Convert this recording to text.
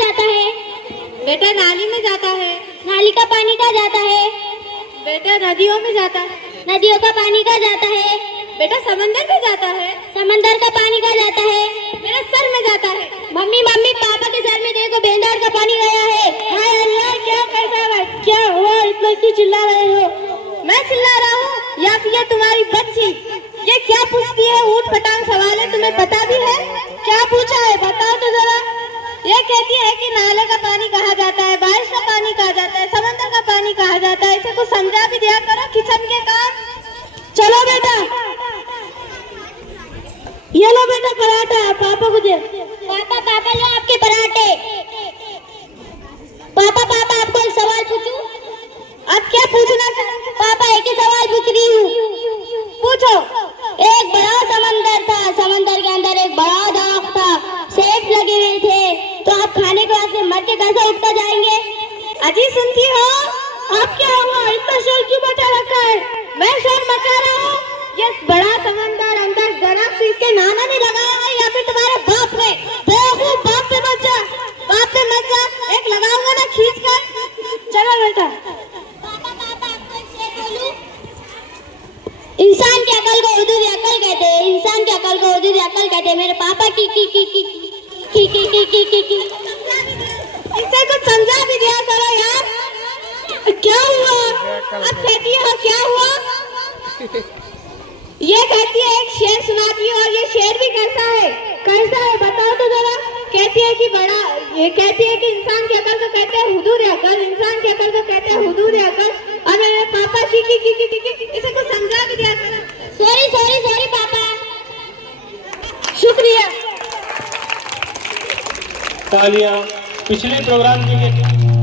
जाता है? बेटा नाली में जाता है। नाली का पानी कहाँ जाता है? बेटा नदियों में जाता है। नदियों का पानी कहाँ जाता है? बेटा समंदर में जाता है। समंदर का पानी कहाँ जाता है? मेरे सर में जाता है। मम्मी मम्मी पापा के सर में देखो बेंदार का पानी गया है। हाय अल्लाह, क्या कर रहा है? क्या हुआ, इतना क्यों चिल्ला रहे हो? मैं चिल्ला रहा हूँ या फिर ये तुम्हारी बच्ची? ये क्या पूछती है, ऊट पटांग सवाल है, तुम्हें पता भी है? क्या पूछा है बताओ तो जरा। ये कहती है कि नाले का पानी कहाँ जाता है, बारिश का पानी कहाँ जाता है, समंदर का पानी कहाँ जाता है। इसे कुछ समझा भी दिया करो किचन के काम। चलो बेटा, ये लो बेटा पराठा, पापा को दे। पापा पापा लो आपके पराठे। पापा पापा आपको एक सवाल पूछूं? अब क्या पूछना चाहते? पापा एक ही सवाल पूछ रही हूँ। पूछो। एक बड़ा समंदर था, समंदर के अंदर एक बड़ा दाग था, सेब लगे हुए थे, तो आप खाने के बाद से मर के कैसे उठकर जाएंगे? अजी सुनती हो? आप क्या हुआ, इतना शोर क्यों मचा रखा है? मैं शोर मचा रहा हूँ? ये बड़ा समंदर अंदर दरख्त इसके नाना ने लगाया है या फिर तुम्हारे बाप ने? बेवकूफ, बाप पे मत जा, बाप पे मत जा, एक लगाऊंगा ना खींच कर। चलो बेटा। पापा पापा आपको एक शेर बोलूं? इंसान की अकल को हुदूद अकल कहते हैं, इंसान की अकल को हुदूद अकल कहते हैं। मेरे पापा की इसे कुछ समझा भी दिया करो यार। क्या हुआ? अब कहती हो क्या हुआ? ये कहती है एक शेर सुनाती है, और ये शेर भी कैसा है? कैसा है बताओ तो जरा। कहती है कि बड़ा, ये कहती है कि इंसान की अकल को कहते हैं हुदूद अकल, इंसान की अकल को कहते हैं हुदूद अकल, और मेरे पापा की इसे कुछ समझा भी दिया करो। सॉरी सॉरी सॉरी पापा। शुक्रिया। तालियां पिछले प्रोग्राम के लिए।